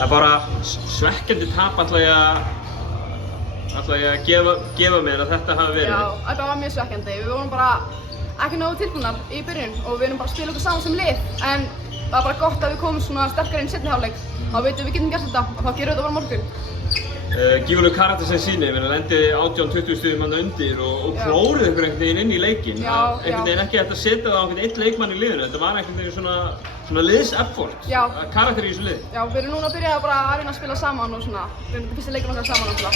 Það er bara svekkjandi tap ætla ég að gefa mér að þetta hafi verið. Já, þetta var mjög svekkjandi. Við vorum bara ekki nógu tilbúnar í byrjun og við erum bara að spila okkur saman sem lið. En það var bara gott að við komum svona sterkari inn seinni hálfleik. Þá veitum við getum gert þetta og þá gerum við þetta bara á morgun. Gífurlegur karakter sem sýnir, við lendið 18-20 stigum þarna undir og klóruð ykkur einhvern veginn inn í leikinn. Einhvern veginn ekki hægt að setja það á einhvern einn leikmann í liðinu. Þetta var einhvern veginn svona liðs-effort, karakter í þessu lið. Já, við erum núna að byrja bara að reyna að spila saman og svona. Við erum fyrsta leikin okkar saman og svona.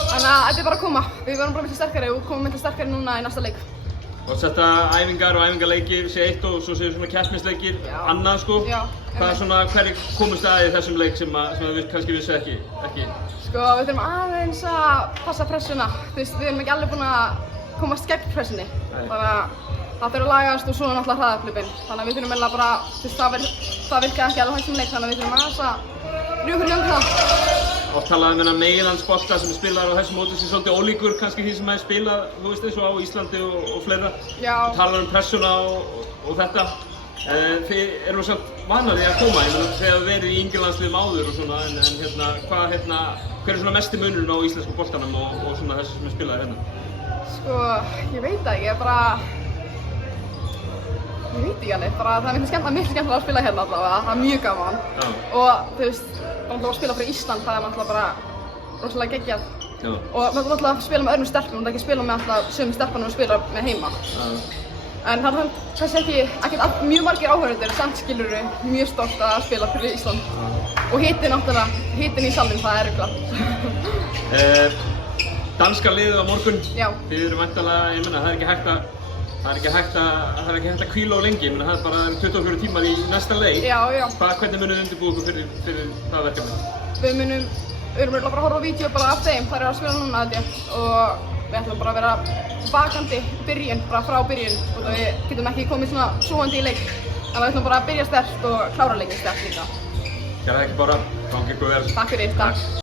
Þannig að þetta er bara að koma. Við verðum bara miklu sterkari og komum miklu sterkari núna í næsta leik. Og þetta æfingar og æfingarleikir sé eitt og svo séu svona keppnisleikir annað sko. Hvað svona, hverju komust að í þessum leik sem við kannski vissu ekki? Sko, við þurfum aðeins að passa pressuna. Þú veist, við erum ekki alveg búin að komast gegn pressunni. Þannig að það þurfa að lagast og svo náttúrulega hraðaflipinn. Þannig að við þurfum eiginlega bara, þú veist, það virkaði ekki alveg þessum leik, þannig að við þurfum aðeins að rjúka í það. Oft talaði um meginlandsbolta sem spilaðar á þessum móti sem svolítið ólíkur kannski því sem hefði spilað, þú veist, eins og á Íslandi og fleira. Þú talar um pressuna og þetta. Þið erum samt vanar því að koma, ég meina þið hafa verið í yngri landsliðum áður og svona, en hver er svona mesti munurinn á íslensku boltanum og svona þessu sem er spilaðir hérna? Sko, ég veit það ekki, ég veit ekki alveg, bara það er miklu skemmtilega að spila hérna allavega, það er mjög gaman. Og þú veist, bara að spila fyrir Ísland, það er náttúrulega bara rosalega geggjað. Og náttúrulega að spila með öðrum stelpum, það er ekki að spila með alltaf sömu stelpunum að spila með heima. En það er kannski ekkert mjög margir áhorfendur, samt skilur við mjög stolt að spila fyrir Ísland. Og hitinn náttúrulega, hitinn í salnum, það er ruglað. Danska liðið á morgun. Já. Þið eru væntanlega, ég meina, það er ekki hægt að hvíla á lengi, ég meina, það er bara 24 tímar í næsta leik. Já. Hvernig munið þið undirbúa ykkur fyrir það verkefni? Við erum bara að horfa á vídeo bara af þeim, þær eru að spila núna held ég. Og við ætlum bara að vera vakandi byrjun, bara frá byrjun. Og við getum ekki komið svona sofandi í leik. Þannig að við ætlum bara að byrja sterkt og klára leikinn sterkt líka. Gerðu það ekki bara, gangi ykkur vel. Takk fyrir, takk.